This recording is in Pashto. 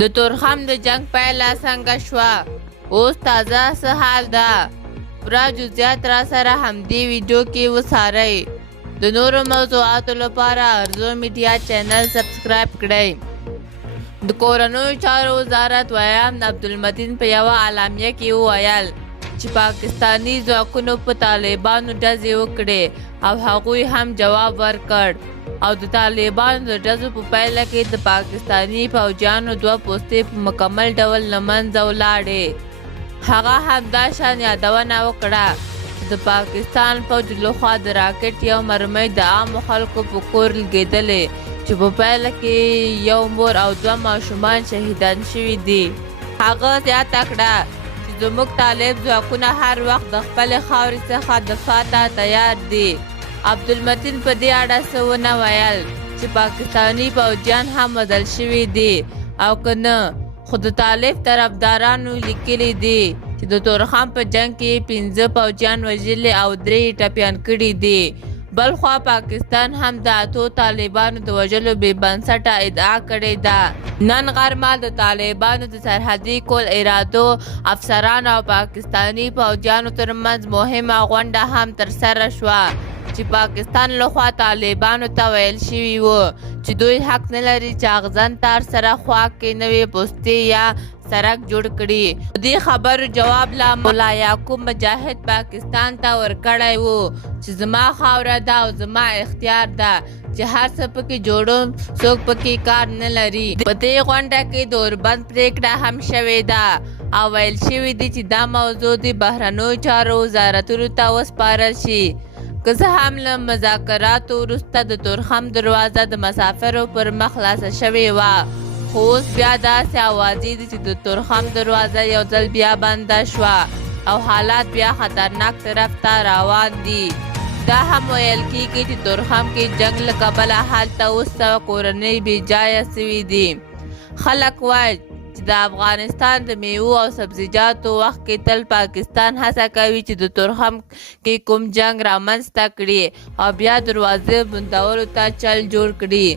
د تورخم د جنگ پایله څنګه شوه؟ اوس تازه څه حال ده؟ پوره جزئیات را سره همدې ویډیو کې وڅارئ. د نورو موضوعاتو لپاره ارزو میډیا چینل سبسکرایب کړئ. د کورنیو چارو وزارت ویان عبدالمتین په یوه اعلامیه کې وویل چې پاکستاني ځواکونو په طالبانو ډزې وکړې او هغوی هم جواب ورکړ، او د طالبانو د ډزو په پایله کې د پاکستاني پوځیانو 2 پوستې په مکمل ډول له منځه ولاړې. هغه همدا شان یادونه وکړه چې د پاکستان پوځ لخوا د راکټ یو مرمۍ د عامو خلکو په کور لګېدلې چې په پایله کې یو مور او 2 ماشومان شهیدان شوي دي. هغه زیاته کړه چې زموږ طالب ځواکونه هر وخت د خپلې خاورې څخه دفاع ته تیار دي. عبدالمتین په دې اړه څه ونه ویل چې پاکستاني پوځیان هم وژل شوي دي او که نه، خو د طالب طرفدارانو لیکلي دي چې د تورخم په جنگ کې 15 پوځیان وژلي او 3 ټپیان کړي دي. بل خوا پاکستان هم د 8 طالبانو د وژلو بې بنسټه ادعا کړې ده. نن غرمه د طالبانو د سرحدي کل ارادو افسرانو او پاکستاني پوځیانو ترمنځ مهمه غونډه هم ترسره شوه چې پاکستان لخوا طالبانو ته ویل شوي وو چې دوی حق نه لري چې اغزن تار سره خوا کې نوې پوستې یا سړک جوړ کړي. د دې خبرو جواب لا مولا یعقوب مجاهد پاکستان ته ورکړی وو چې زما خاوره ده او زما اختیار ده چې هر څه پکې جوړوم، څوک پکې کار نه لري. په دې غونډه کې د اوربند پریکړه هم شوې ده او ویل شوي دي چې دا موضوع د بهرنیو چارو وزارتونو ته وسپارل شي. که څه هم له مذاکراتو وروسته د تورخم دروازه د مسافرو پر مخ خلاصه شوې وه، خو اوس بیا داسې اوازې دي چې د تورخم دروازه یو ځل بیا بنده شوه او حالات بیا خطرناک طرف ته روان دي. دا هم ویل کېږي چې تورخم کې جنگ له کبله هلته اوس 100 کورنۍ بې ځایه سوي دي. خلک وایي چې د افغانستان د میوو او سبزیجاتو وخت کې تل پاکستان هڅه کوي چې د تورخم کې کوم جنگ رامنځته کړي او بیا دروازې بندولو ته چل جوړ کړي.